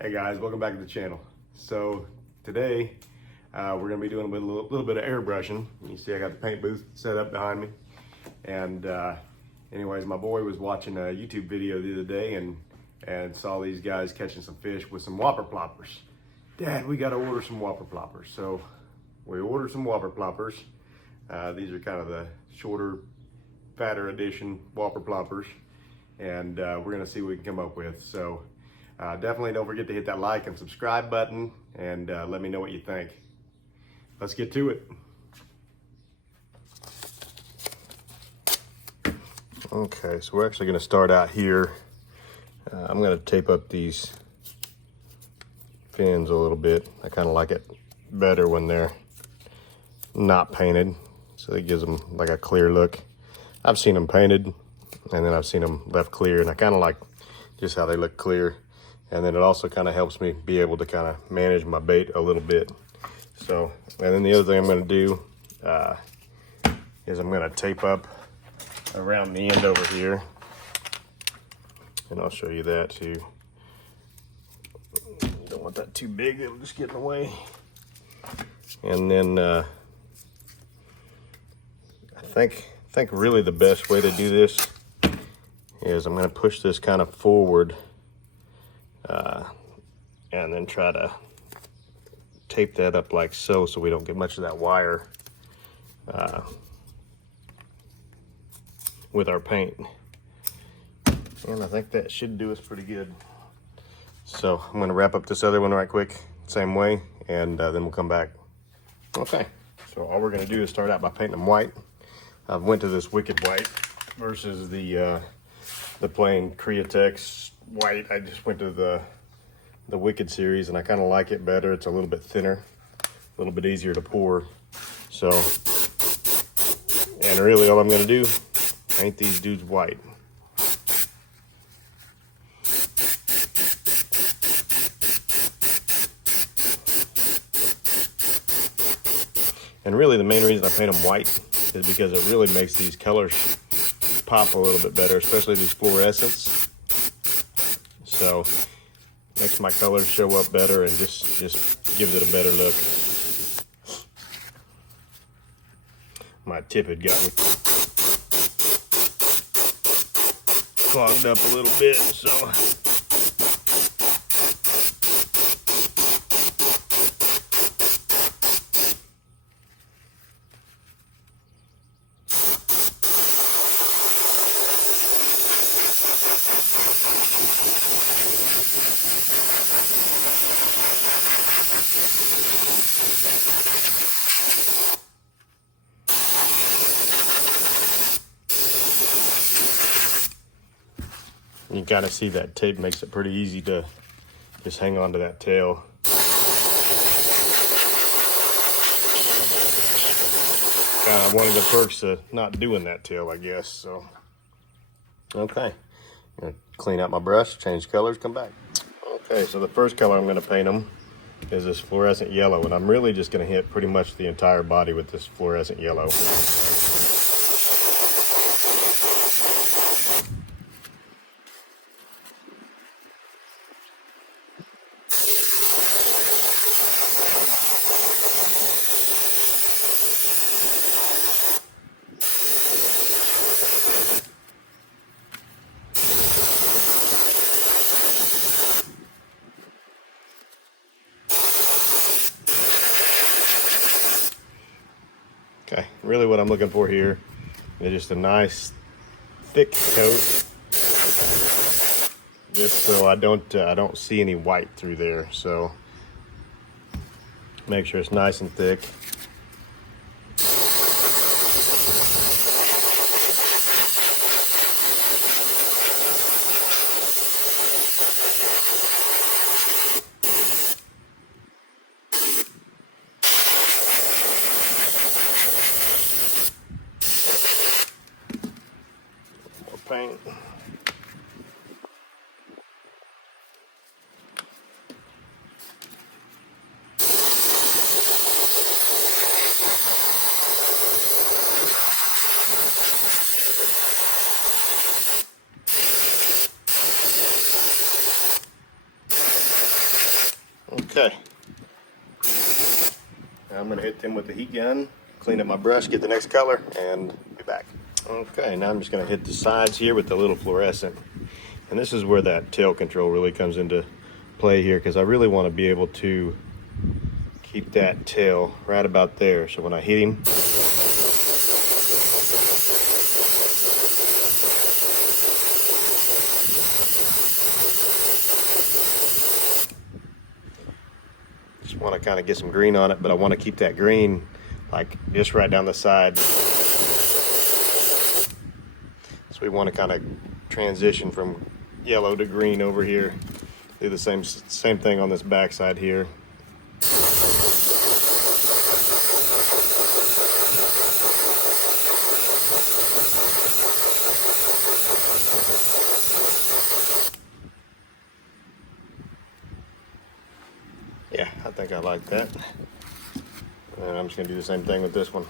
Hey guys, welcome back to the channel. So today we're going to be doing a little bit of airbrushing. You see I got the paint booth set up behind me. And anyways, my boy was watching a YouTube video the other day and saw these guys catching some fish with some Whopper Ploppers. Dad, we got to order some Whopper Ploppers. So we ordered some Whopper Ploppers. These are kind of the shorter, fatter edition Whopper Ploppers. And we're going to see what we can come up with. So definitely don't forget to hit that like and subscribe button and let me know what you think. Let's get to it. Okay, so we're actually going to start out here. I'm going to tape up these fins a little bit. I kind of like it better when they're not painted, so it gives them like a clear look. I've seen them painted and then I've seen them left clear, and I kind of like just how they look clear. And then it also kind of helps me be able to kind of manage my bait a little bit. So, and then the other thing I'm going to do is I'm going to tape up around the end over here. And I'll show you that too. Don't want that too big, it'll just get in the way. And then I think really the best way to do this is I'm going to push this kind of forward and then try to tape that up like so we don't get much of that wire with our paint. And I think that should do us pretty good. So I'm going to wrap up this other one right quick, same way, and then we'll come back. Okay, so all we're going to do is start out by painting them white. I've went to this Wicked White versus the plain Createx white. I just went to the Wicked series, and I kind of like it better. It's a little bit thinner, a little bit easier to pour. So, and really all I'm going to do, paint these dudes white. And really the main reason I paint them white is because it really makes these colors pop a little bit better, especially these fluorescents. So makes my colors show up better and just gives it a better look. My tip had got me clogged up a little bit, so you kind of see that tape makes it pretty easy to just hang on to that tail. Kind of one of the perks of not doing that tail, I guess. So, okay, I'm gonna clean out my brush, change colors, come back. Okay, so the first color I'm gonna paint them is this fluorescent yellow, and I'm really just gonna hit pretty much the entire body with this fluorescent yellow. Okay, really what I'm looking for here is just a nice thick coat, just so I don't see any white through there. So make sure it's nice and thick. Paint. Okay. Now I'm gonna hit them with the heat gun, clean up my brush, get the next color, and be back. Okay, now I'm just gonna hit the sides here with the little fluorescent. And this is where that tail control really comes into play here, because I really want to be able to keep that tail right about there. So when I hit him, just want to kind of get some green on it, but I want to keep that green like just right down the side. So we want to kind of transition from yellow to green over here. Do the same thing on this back side here. Yeah, I think I like that. And I'm just gonna do the same thing with this one.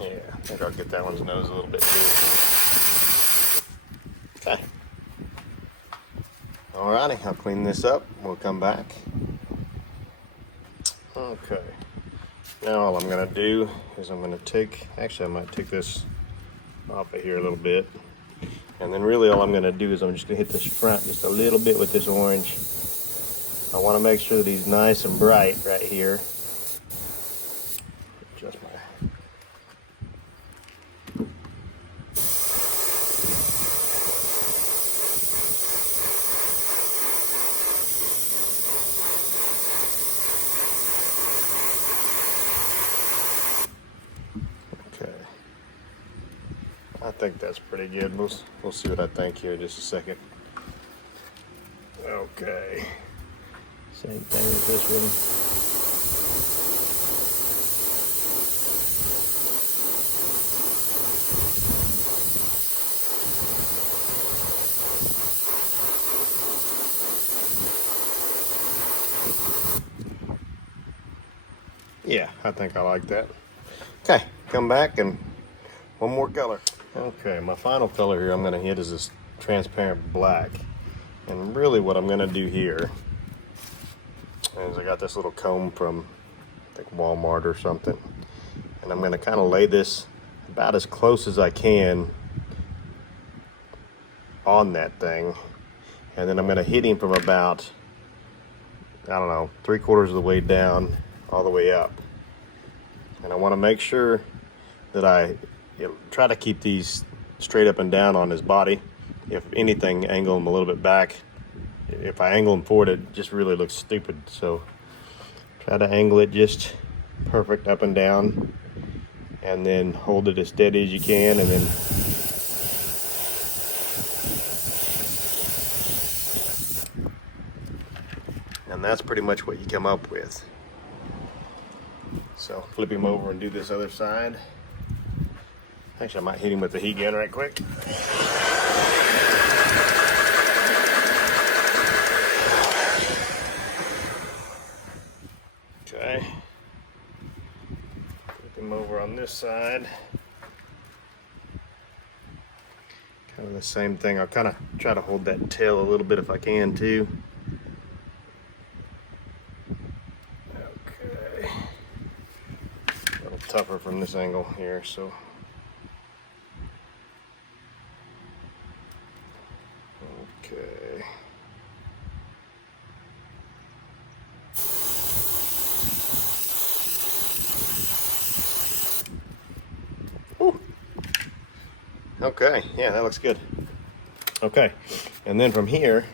Yeah, I think I'll get that one's nose a little bit too. Okay. Alrighty, I'll clean this up. We'll come back. Okay. Now all I'm gonna do is I'm gonna take, actually I might take this off of here a little bit. And then really all I'm gonna do is I'm just gonna hit this front just a little bit with this orange. I wanna make sure that he's nice and bright right here. Adjust my I think that's pretty good. We'll see what I think here in just a second. Okay. Same thing with this one. Yeah, I think I like that. Okay, come back and one more color. Okay, my final color here I'm gonna hit is this transparent black. And really what I'm gonna do here is I got this little comb from, I think, Walmart or something. And I'm gonna kind of lay this about as close as I can on that thing. And then I'm gonna hit him from about, I don't know, 3/4 of the way down, all the way up. And I wanna make sure that I try to keep these straight up and down on his body. If anything, angle him a little bit back. If I angle him forward, it just really looks stupid. So try to angle it just perfect up and down, and then hold it as steady as you can, and then that's pretty much what you come up with. So flip him over and do this other side. Actually, I might hit him with the heat gun right quick. Okay. Flip him over on this side. Kind of the same thing. I'll kind of try to hold that tail a little bit if I can too. Okay. A little tougher from this angle here, so. Okay. Whew. Okay, yeah, that looks good. Okay, and then from here,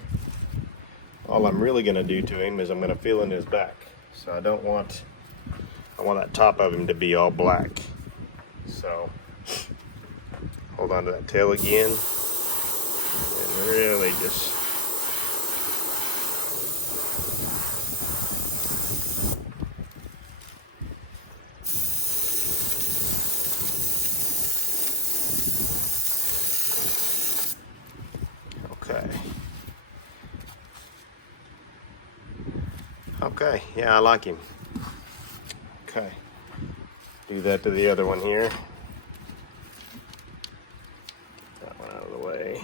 all I'm really gonna do to him is I'm gonna fill in his back. So I want that top of him to be all black. So hold on to that tail again. And really just okay. Okay, yeah, I like him. Okay, do that to the other one here. That one out of the way.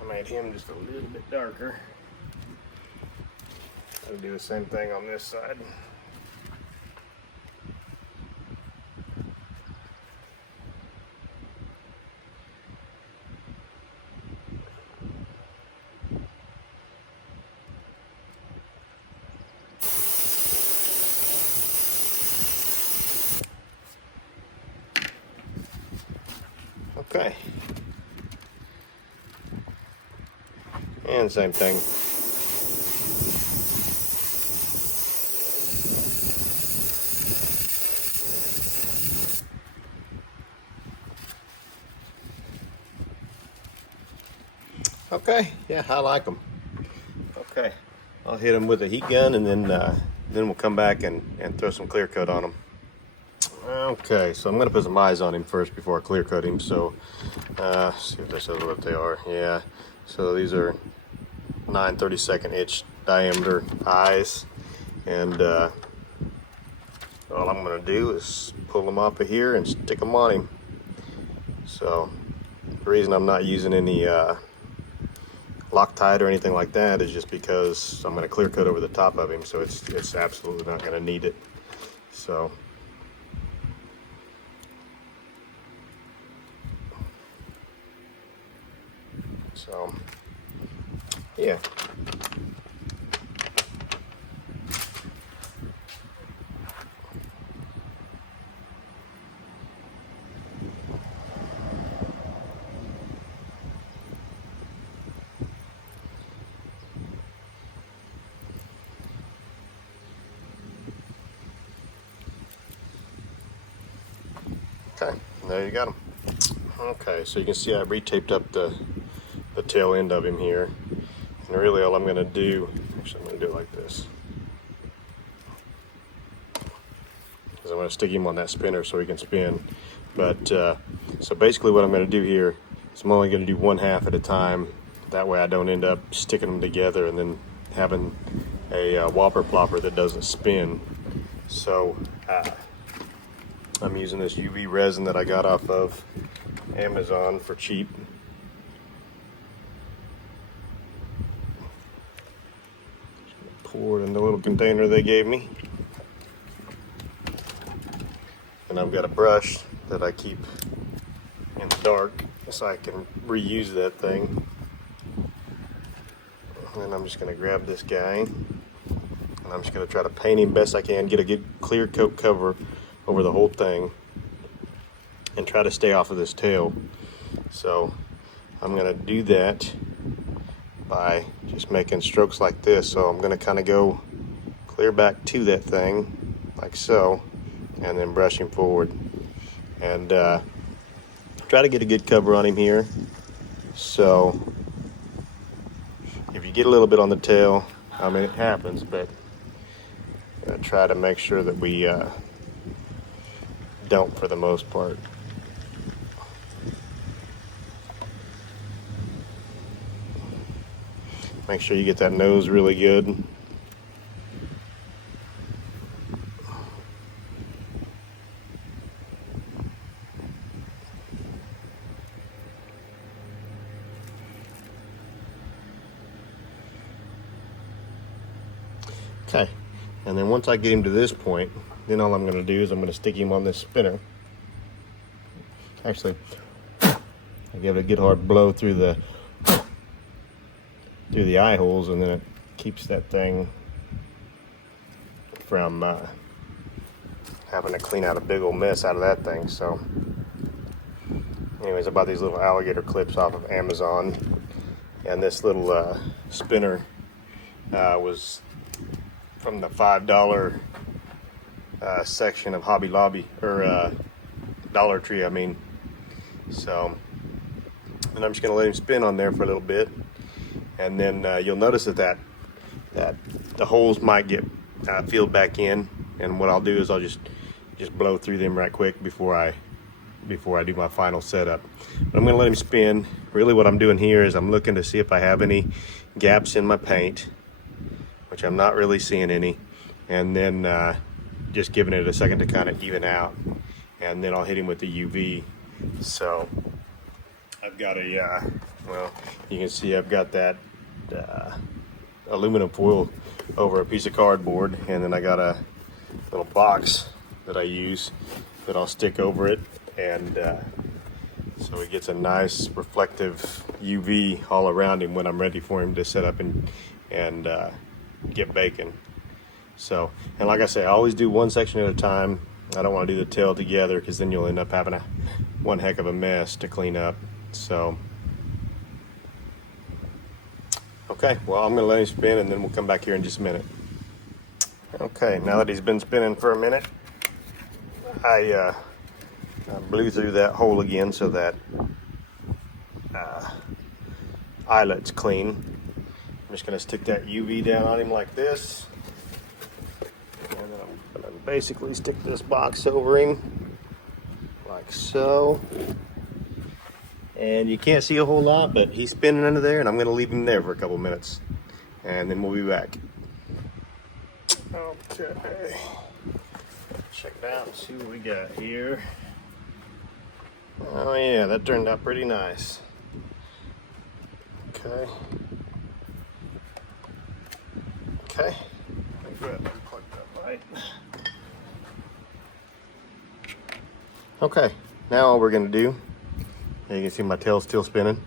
I made him just a little bit darker. I'll do the same thing on this side. Okay. And same thing. Okay, yeah, I like them. Okay, I'll hit them with a heat gun, and then we'll come back and throw some clear coat on them. Okay, so I'm gonna put some eyes on him first before I clear coat him. So see if this is what they are. Yeah, so these are 9/32 inch diameter eyes, and all I'm gonna do is pull them off of here and stick them on him. So the reason I'm not using any Loctite or anything like that is just because I'm going to clear coat over the top of him, so it's absolutely not going to need it. So yeah. Okay, there you got him. Okay, so you can see I retaped up the tail end of him here, and really all I'm going to do, actually I'm going to do it like this, is I'm going to stick him on that spinner so he can spin. But so basically what I'm going to do here is I'm only going to do one half at a time. That way I don't end up sticking them together and then having a Whopper Plopper that doesn't spin. So I'm using this UV resin that I got off of Amazon for cheap. Pour it in the little container they gave me. And I've got a brush that I keep in the dark so I can reuse that thing. And I'm just going to grab this guy, and I'm just going to try to paint him best I can, get a good clear coat cover over the whole thing, and try to stay off of this tail. So I'm going to do that by just making strokes like this. So I'm going to kind of go clear back to that thing like so, and then brush him forward, and try to get a good cover on him here. So if you get a little bit on the tail, I mean, it happens, but try to make sure that we don't for the most part. Make sure you get that nose really good. Okay, and then once I get him to this point, then all I'm going to do is I'm going to stick him on this spinner. Actually, I give it a good hard blow through the eye holes, and then it keeps that thing from having to clean out a big old mess out of that thing. So Anyways, I bought these little alligator clips off of Amazon, and this little spinner was from the $5 section of Hobby Lobby, or Dollar Tree, I mean. So, and I'm just gonna let him spin on there for a little bit, and then you'll notice that the holes might get filled back in, and what I'll do is I'll just blow through them right quick before I do my final setup. But I'm gonna let him spin. Really what I'm doing here is I'm looking to see if I have any gaps in my paint, which I'm not really seeing any, and then just giving it a second to kind of even out, and then I'll hit him with the UV. So I've got a, well, you can see I've got that aluminum foil over a piece of cardboard, and then I got a little box that I use that I'll stick over it, and so it gets a nice reflective UV all around him when I'm ready for him to set up and get baking. So, and like I say, I always do one section at a time. I don't want to do the tail together, because then you'll end up having one heck of a mess to clean up. So, okay, well, I'm gonna let him spin, and then we'll come back here in just a minute. Okay, now that he's been spinning for a minute, I blew through that hole again so that eyelet's clean. I'm just gonna stick that UV down on him like this, and then I'm gonna basically stick this box over him like so. And you can't see a whole lot, but he's spinning under there, and I'm gonna leave him there for a couple minutes, and then we'll be back. Okay, check it out and see what we got here. Oh yeah, that turned out pretty nice. Okay. Okay. Plug that light. Okay, now all we're gonna do, you can see my tail's still spinning.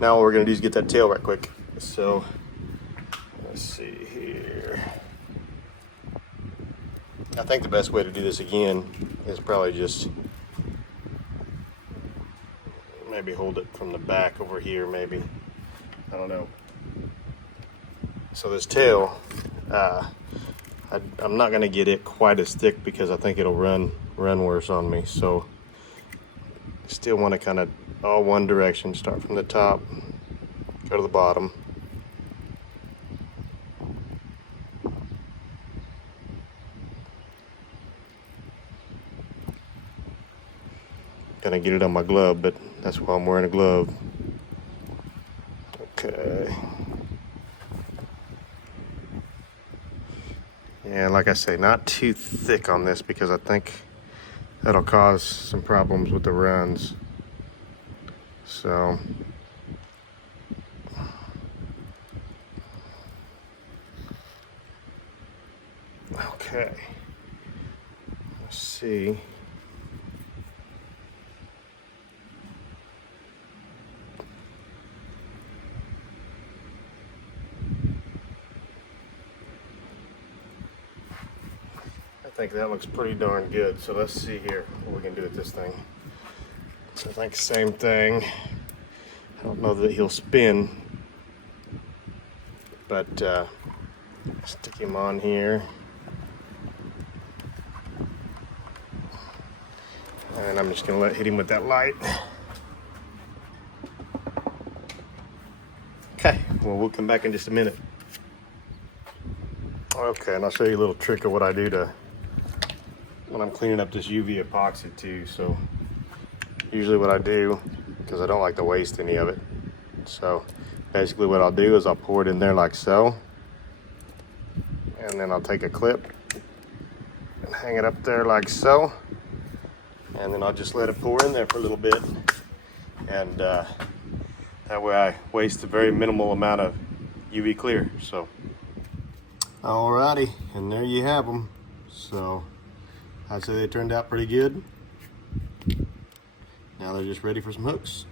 Now all we're gonna do is get that tail right quick. So, let's see here. I think the best way to do this again is probably just maybe hold it from the back over here, maybe. I don't know. So this tail, I'm not gonna get it quite as thick because I think it'll run worse on me. So still want to kind of all one direction, start from the top, go to the bottom. Gonna get it on my glove, but that's why I'm wearing a glove. Okay. Yeah, like I say, not too thick on this because I think that'll cause some problems with the runs. So, okay. Let's see. I think that looks pretty darn good. So let's see here what we can do with this thing. So I think same thing. I don't know that he'll spin, but stick him on here. And I'm just gonna hit him with that light. Okay, well, we'll come back in just a minute. Okay, and I'll show you a little trick of what I do when I'm cleaning up this UV epoxy too. So usually what I do, because I don't like to waste any of it, so basically what I'll do is I'll pour it in there like so, and then I'll take a clip and hang it up there like so, and then I'll just let it pour in there for a little bit, and that way I waste a very minimal amount of UV clear. So alrighty, and there you have them. So I'd say they turned out pretty good. Now they're just ready for some hooks.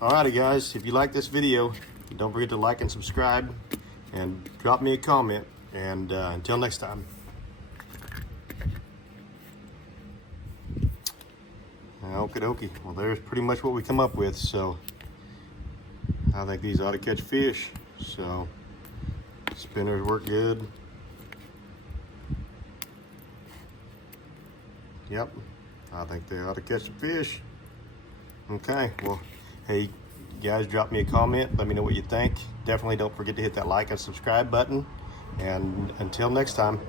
Alrighty guys, if you like this video, don't forget to like and subscribe, and drop me a comment, and until next time. Okie dokie. Well, there's pretty much what we come up with. So I think these ought to catch fish. So spinners work good. Yep, I think they ought to catch some fish. Okay, well, hey guys, drop me a comment. Let me know what you think. Definitely don't forget to hit that like and subscribe button. And until next time.